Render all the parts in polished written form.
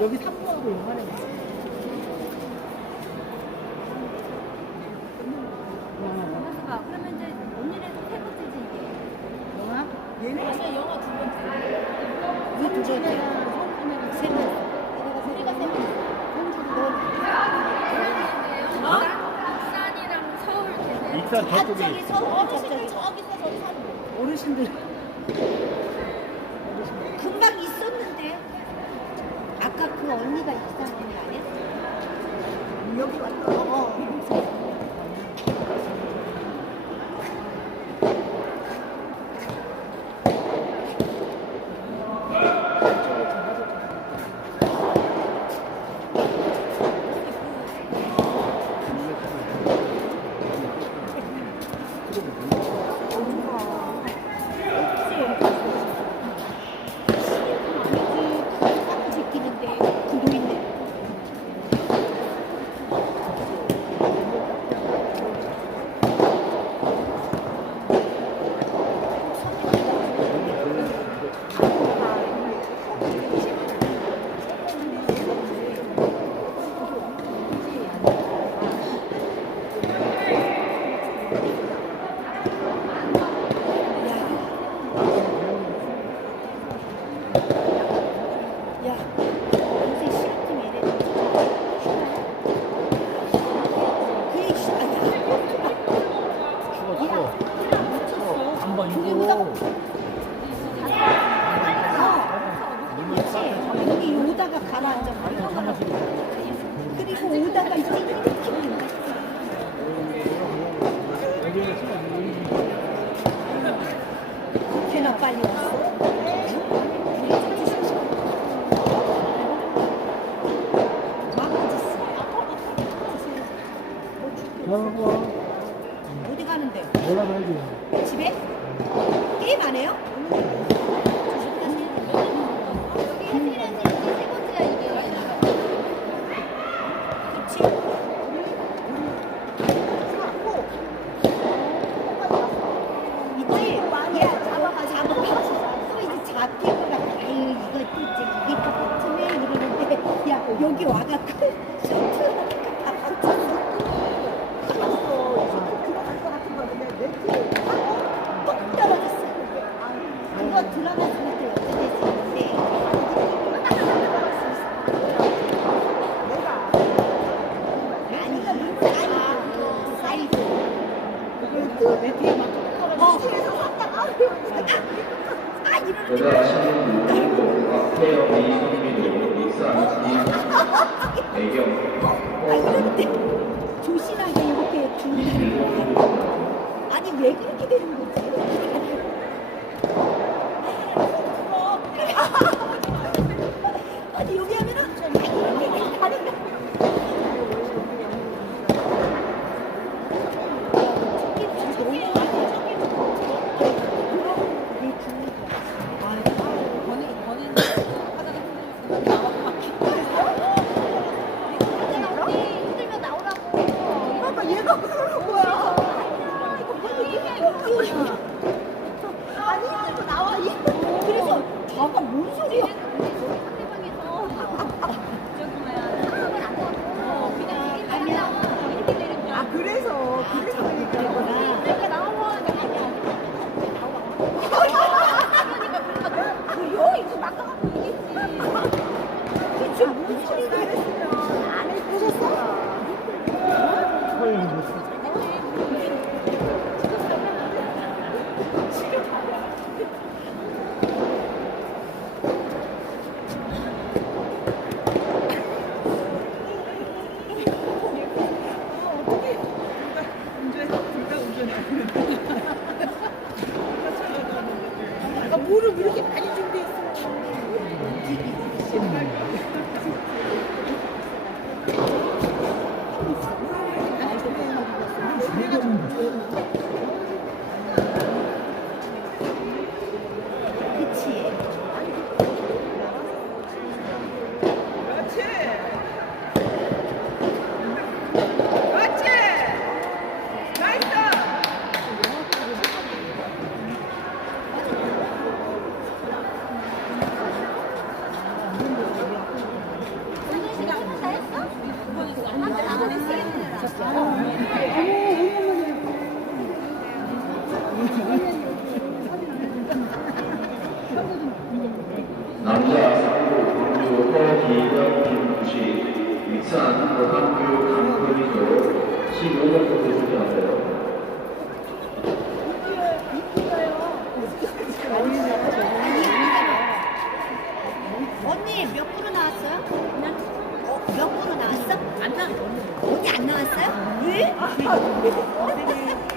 여기 3부하고 요만해. 영화가 그러면 이제 언니네도 세 번째지 이게. 영화? 얘는? 아니야 영화 두 번째. 우리 두 번째야. 성준이랑 세 번. 우리가 세 번째. 어? 익산이랑 서울 되네. 익산 저쪽이 저기 서울 저기서 저기 사는 어르신들. 금방 있었는데 아까 그 언니가 익산 언니 아니야? 여기 왔다. 야, 요새 시험팀 이래. 그 얘기 죽었어. 한번 이거 여기 오다가 가라앉아. 그리고 오다가 이렇게 걔나 빨리 왔어. 어디 가는데? 올라가야지. 집에? 게임 안 해요? 그치? 있지? 야, 잡아봐. 또 이제 잡힐 것 같아. 아유, 이거 또 이제 이게 또 같으면 이러는데, 야, 여기 와갖고, 다 맞췄어. 똑 떨어졌어. 그거 들어갔을 때 어떻게 됐었는데, 아니, 사이즈. 여자 신부 박태영 이성민으로 익산 애경 이런데 조신하게 이렇게 주는 거야. 아니 왜 그렇게 되는 거지? 아니 여기 하면은 이렇게 가는 거야. 그래서 저가 뭔 소리야? 아, 그래서 그랬구나. 그치 뭔 소리가 그랬으면 안 해주셨어. 아, 뭐를 이렇게 많이 준비했어. 그치. 허기현 김구식 익산 고등학교 강금이조 15번부터 출전하세요. 언니 몇 프로 나왔어요? 몇 프로 나왔어? 언니 안 나왔어요? 왜?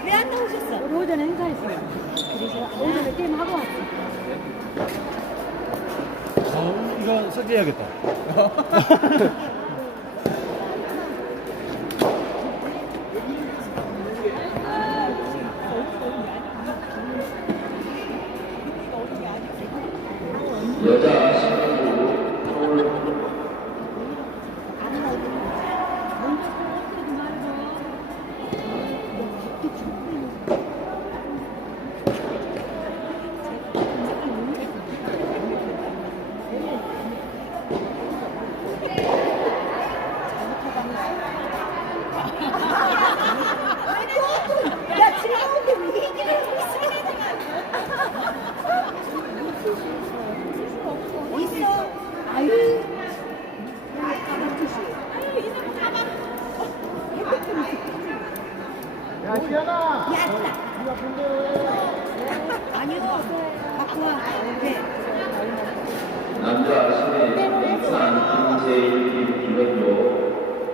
왜 안 나오셨어? 오늘 오전에 행사했어요. 그래서 오전에 게임 하고 왔어요. 이거 삭제해야겠다. 여자 신부 서울 야 즐거운데 왜 얘기를 하고 있어? 있어. 아유. 야, 시연아! 야, 아니요. 갖고 와. 네. 남자 신의 익산 김재일 김기현조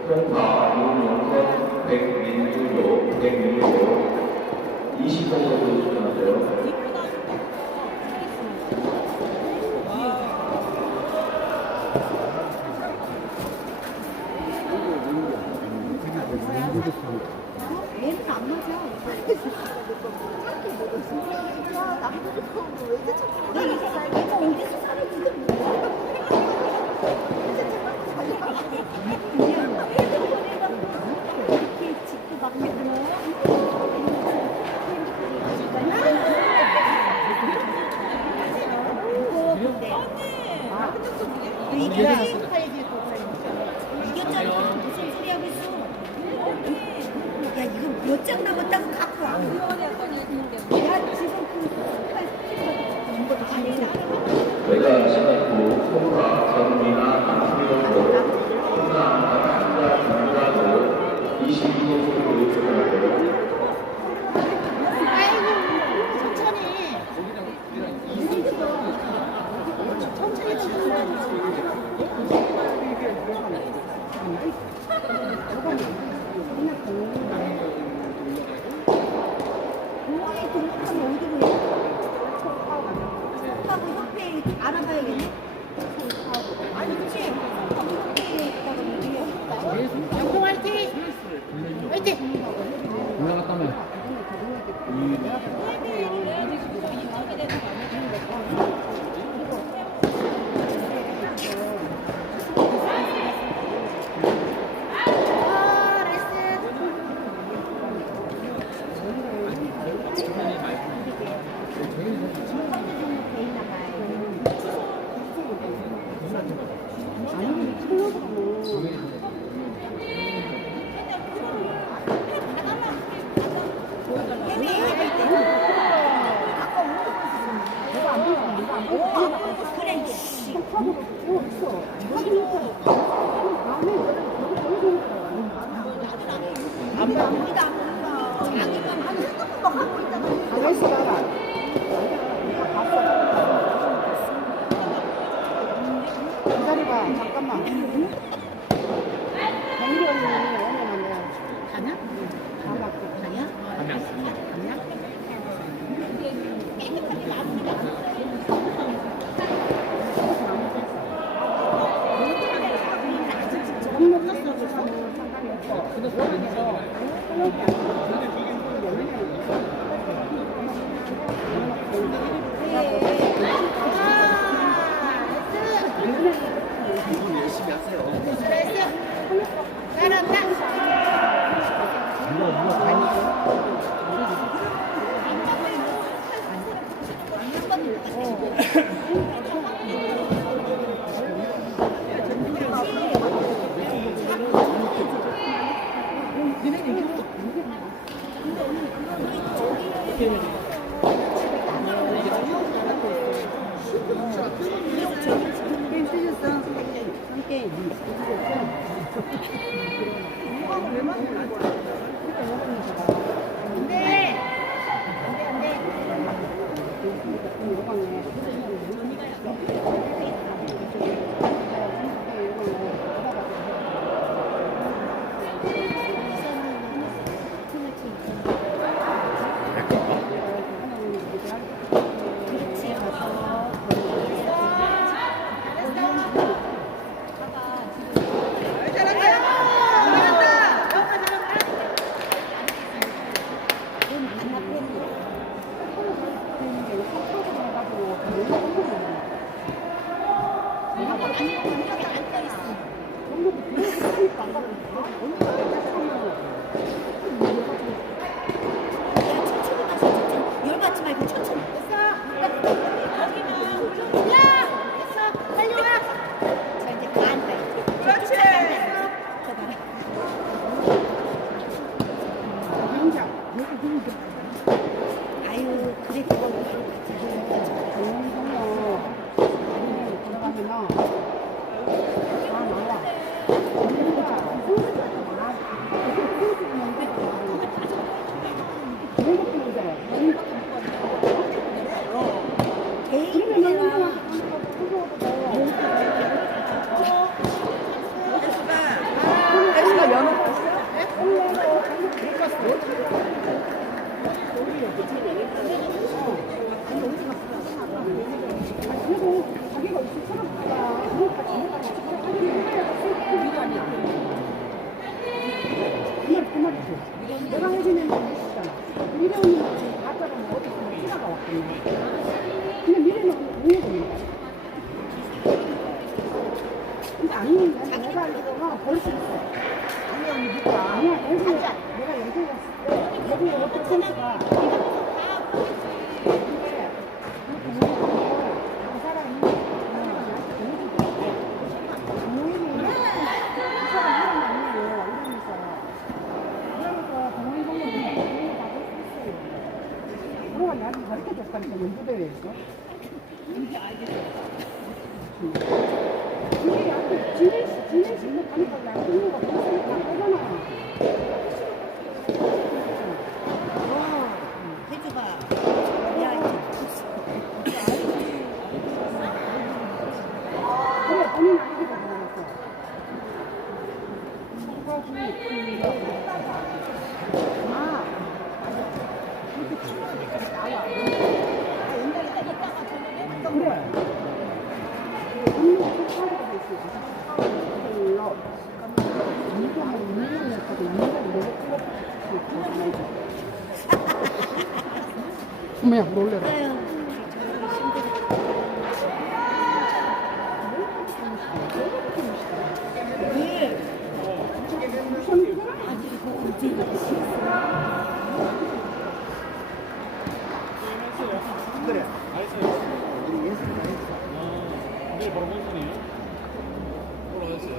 송파 윤용선 백민주조 백민주조 20번부터 출전하세요. 얘는 안 맞아. 야, 남들이 그거 왜 이렇게 찾고 너 얘가 어디서 사는지도 몰라. 이렇게 짚고 막 이겼잖아. 무슨 소리 하고 있어? 야 이거 몇 장 남았다고 갖고 와. 야 지금 여자 신부 송파 정민아 강수영조 충남 남자 중자조 22번부터 출전하세요. 공항에 등록하면 어디로 해? 하고 협회 알아봐야겠네. 아니 그치? 영동 화이팅! 화이팅! 올라갔다면. 그래 씨. 안 봐. 우리도 안 본다. 자기만 한 핸드폰만 갖고 있잖아. 가만있어 봐봐. 기다려봐, 잠깐만. 경리 언니 오늘 만나. 가냐? 다 맞고. 가냐? 가냐? 깨끗하게 마무리가 안 돼. 못 먹었어, 상관이 없어. 여기서 열심히 하세요. 네. 왜 만드는 거야? 열받지 말고 천천히. 빨리 와. 자 이제 간다. 그렇지. 저 봐라. 아유 그래 그거 내가 해주는 건 있잖아. 미래는 가짜가 뭐 어디 가면 피라가 왔거든. 근데 미래는 없는 겁니다. 근데 아니면 내가 알기로는 볼 수 있어. 아니야, 언니 믿어. 아니야, 내가 연구해 봤을 때, 여기 어떤 선수가 나한테 가르쳐 줬다니까, 연구대회에서. 이제 알겠어. 이게 약간 지낼 수 있는 거니까 약 끊는 거 벌써 다 빼잖아. 해줘봐. 야 그래, 본인 알기도 그러겠어. 아, 이렇게 치료하니까 나와. 그래. 어머야, 놀래라. 그래. 알겠어요. 우리 예술 다 했어. 내일 바로 공연이에요? 올라왔어요.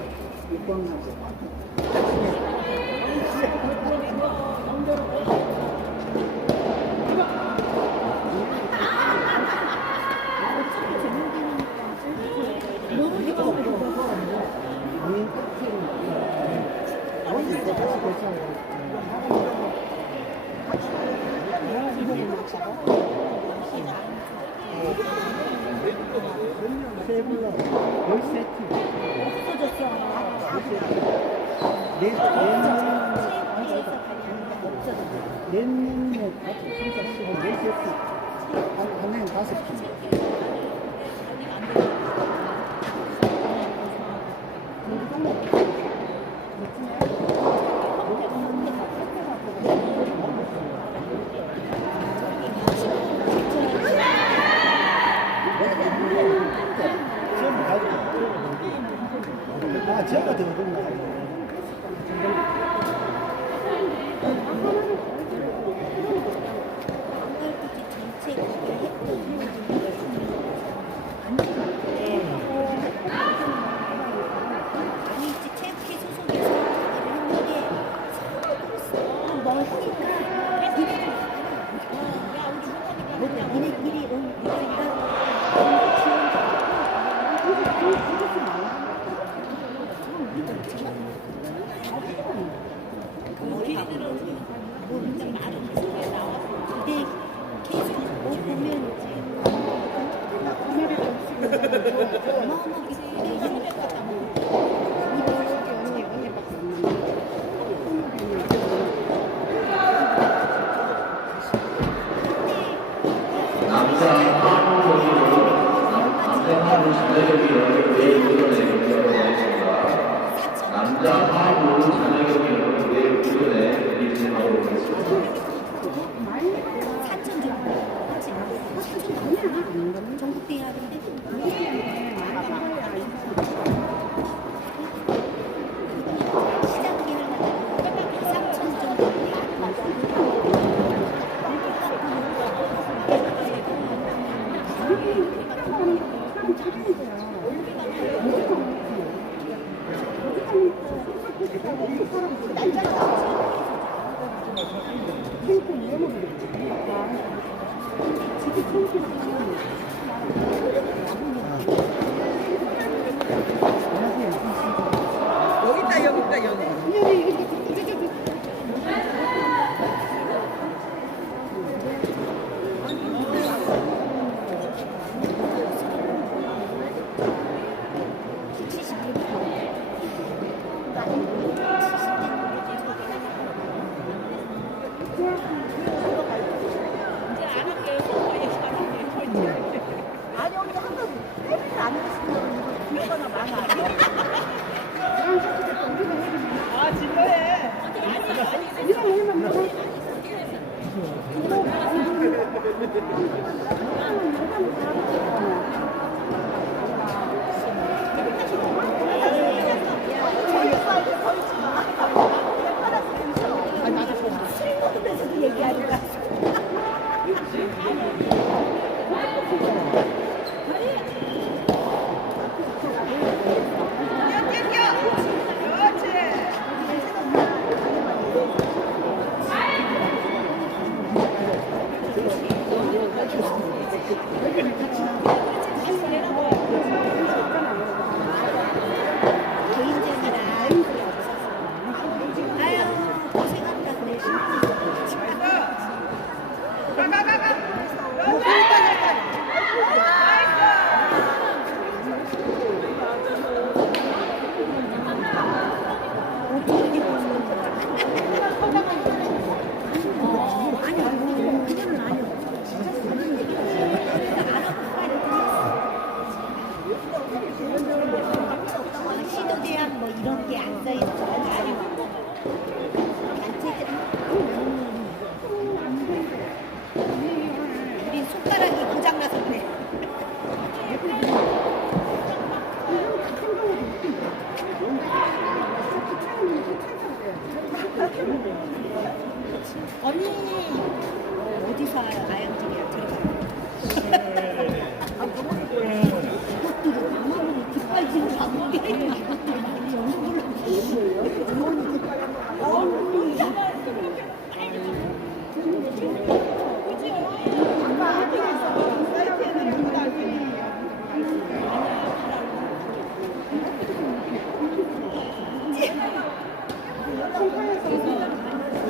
세불러 10세트 내년에 같이 진짜 10세트 한 해에 5개 아, 제가 더 그런가 날짜가 나왔지. 테이프 왜 먹는 거지? 지금 테이프를 여기 있다 여기 있다 여기. 아니 언니 한번 팬을 안 했으면 이거나 많아. 아 진짜해. 이런 거 하면 뭐 술 먹으면서도 얘기하는 거야. 개인적이라. 아유 고생한다 그래. 시도대학 뭐 이런 게 안 써있어. 아니고 우리 손가락이 고장나서 그래. 언니 어디서 아양집이야 들어가. 이것들은 방법으로 뒷발질 방법이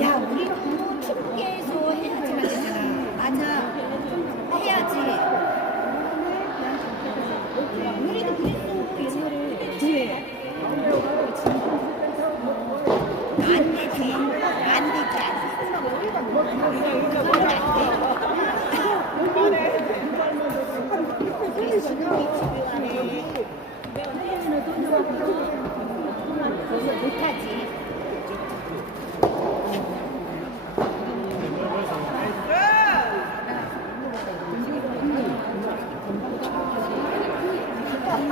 야, 우리 축제에서 해야지 맞잖아. 맞아. 해야지. 우리도 그랬어. 그래. 안 되지. 안 되지. 못하지.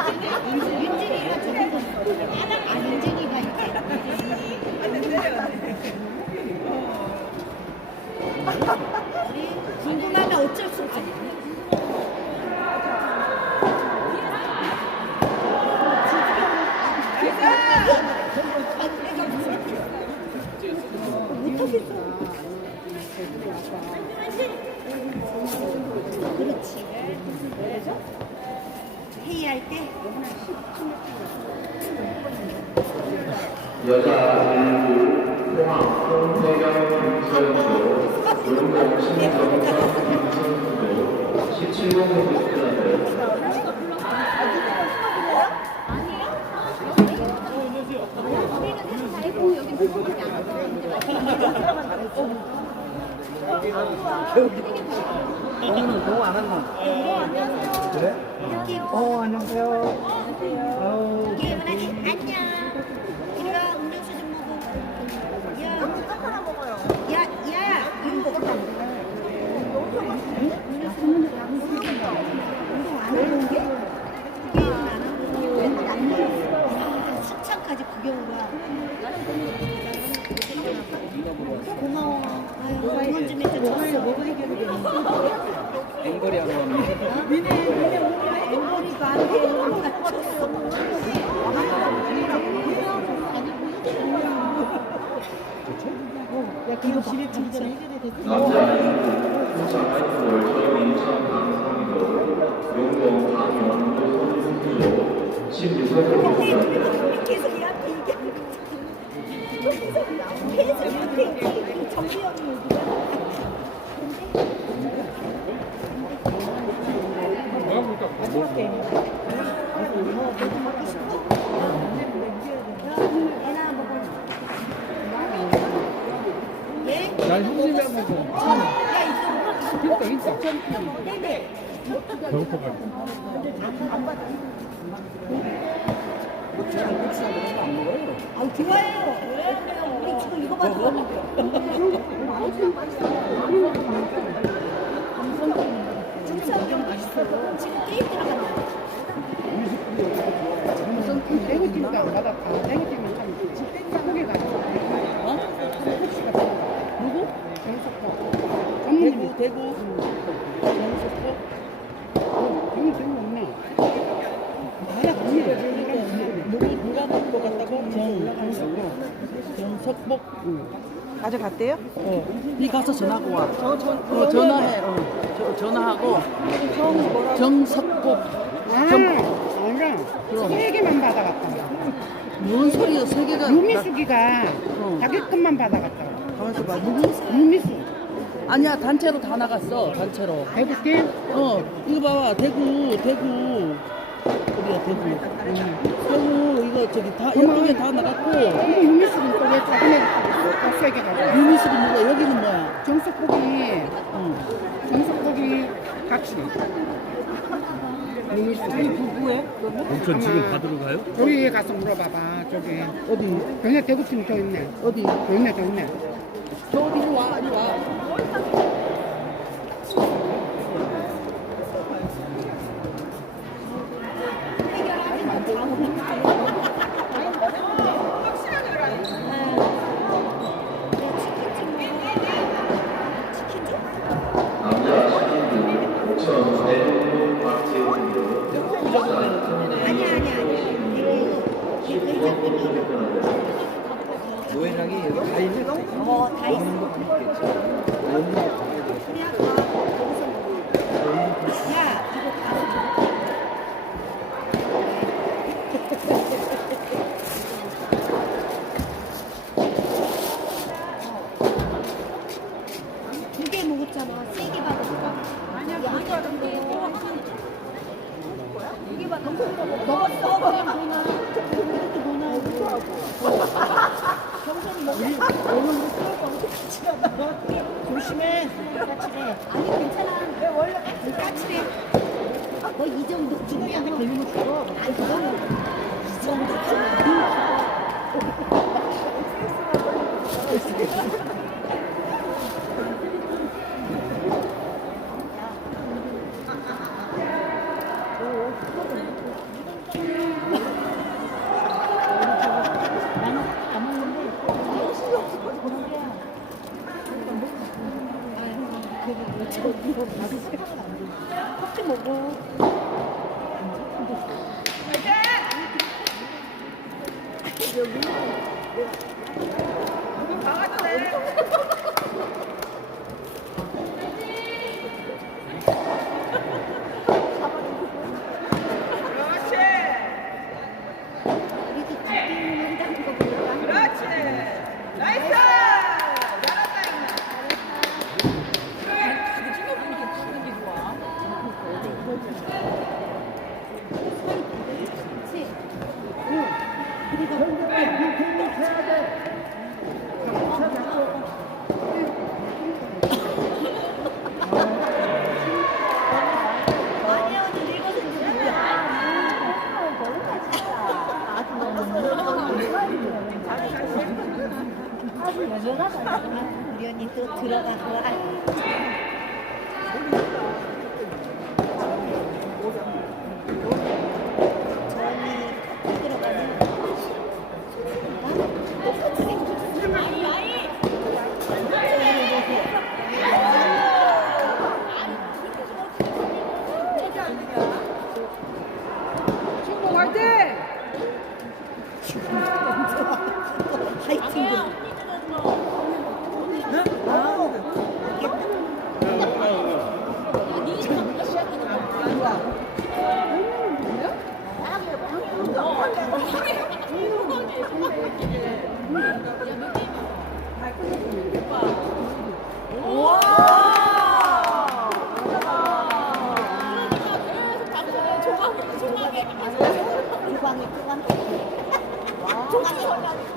윤진이가 저기 아 윤진이가 이제 궁금하면 어쩔 수 없지. 그렇지. 회의할 때 여자 일부 포항 홍태경 김선수 용동 신정선 김선수도 17번으로 출전하는데요. 오늘 너무 안 왔나? 그래? 안녕하세요. 기분하지 안녕. 이리 와 음료수 좀 먹어. 야, 하나 먹어요. 야, 이거 먹었다. 운동 안 하는 게? 게임은 안 하고 맨날 안 먹어. 숙창까지 구경을 와. 고마워. 아유, 응원 좀 해줘. 뭐가 해결되겠니? 앵거리 하고 합니다. 앵벌이가 안 돼. 이거 집에 가기 전에 해결이 됐어. 남자 이후 부산 하이트월 인천 강상도 용동 강원 소송수로 12선을 기록합니다. 계속 얘한테 얘기하는 거잖아. 계속 얘한테 정수영이 얘기가. 얘나 먹어. 얘? 난 형님이 한 번. 야, 이거 있어. 네네. 배고파 가지고. 아, 좋아해요. 우리 지금 이거 봐도 중성경 맛있어. 지금 게임 들어가는 땡기팀도 안 받았다. 땡기팀은 참 크게 가지고. 혹시가 누구? 정석호. 전문님. 대구. 정석호. 대구 없나? 나야 없네. 누가 먹은 거 같다고? 정석복. 가져갔대요? 니 가서 전화하고 와. 전화해. 전화하고 정석복. 아니야. 세 개만 받아갔다. 뭔 소리야? 세 개가. 유미숙이가 자기 것만 받아갔다. 가만있어 봐. 누구? 유미숙. 아니야, 단체로 다 나갔어. 단체로. 대구팀? 이거 봐봐. 대구. 어디야, 대구. 대구, 이거 저기 다, 예쁘게 다 나갔고. 이거 유미숙은 또 왜 작은 애를 또 세게 가지고. 유미숙이 뭐야? 여기는 뭐야? 정석복이, 정석복이 같이. 유미숙. 온천 지금 받으러 가요? 저기 가서 물어봐봐. 저기. 어디? 경내 대구팀 저 있네. 어디? 저 있네. 저 어디 와? 이리 와. 남자 신인들 부천 대동로 박재훈으로 아니야. 노회장이 여기 다 있는 다 있어. 그래야 다 거기서 먹어. 야, 이거 가서 두개 먹었잖아. 세 개 받았어. 아니야, 그거 하던데. 두개 받았어. 먹었어. 그냥 누나. 이렇게 누나 경선이 먹었어. 오늘 같이 가다가 조심해. 까칠해. 아니 괜찮아. 왜 원래 까칠해. 뭐 이 정도 중요한 거 걸리면 죽어. 아니 이 정도 커피 먹어. 우리 언니 또 들어가고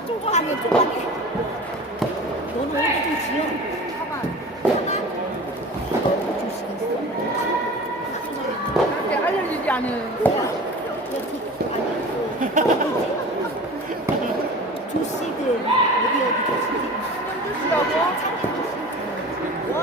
조그맣게. 너는 어디 좀 지어. 봐봐. 나한테 알려주지 않은. 조씨들 어디 조씨들. 와.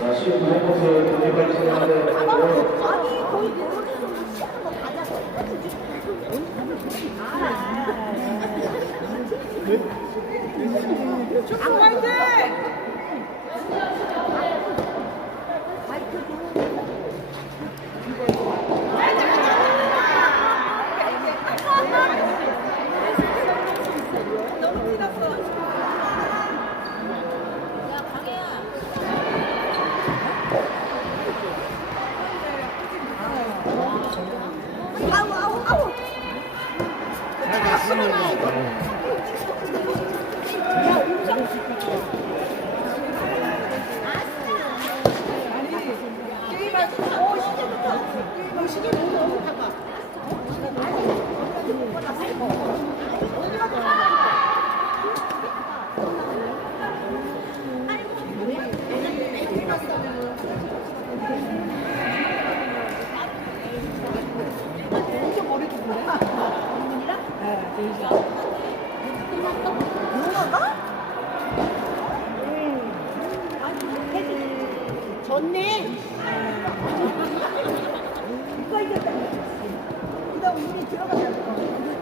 자, 15번째 도입할 시간인데 아니 거의 모르는 시작한 거 가자. 축구 화이팅! 좋네. 누가 이겼다. 그다음 우리 들어가자.